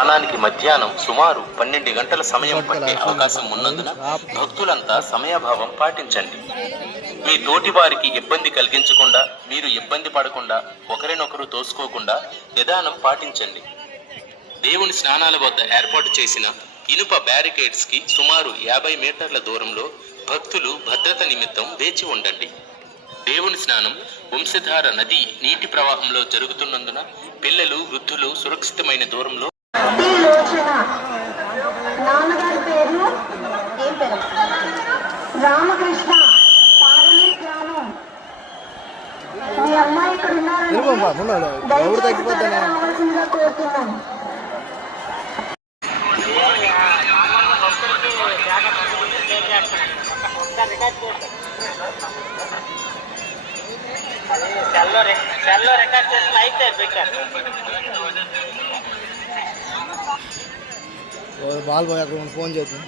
స్నానానికి మధ్యాహ్నం సుమారు పన్నెండు గంటల సమయం పట్టే అవకాశం ఉన్నందున భక్తులంతా సమయాభావం పాటించండి. మీ తోటి వారికి ఇబ్బంది కలిగించకుండా మీరు ఇబ్బంది పడకుండా ఒకరినొకరు తోసుకోకుండా నిదానం పాటించండి. దేవుని స్నానాల వద్ద ఏర్పాటు చేసిన ఇనుప బ్యారికేడ్స్కి సుమారు యాభై మీటర్ల దూరంలో భక్తులు భద్రత నిమిత్తం వేచి ఉండండి. దేవుని స్నానం వంశధార నది నీటి ప్రవాహంలో జరుగుతున్నందున పిల్లలు వృద్ధులు సురక్షితమైన దూరంలో నాన్నగారి పేరు? ఏం పేరు? రామకృష్ణ. గ్రామం. మీ అమ్మాయి ఇక్కడ రావాల్సిందిగా కోరుతున్నాను. సెల్లో రిక- సెల్లో రికార్డ్ చేసి లైక్ పెట్టారు. బాల్ బాయ్ అక్కడ ఫోన్ చేద్దాం.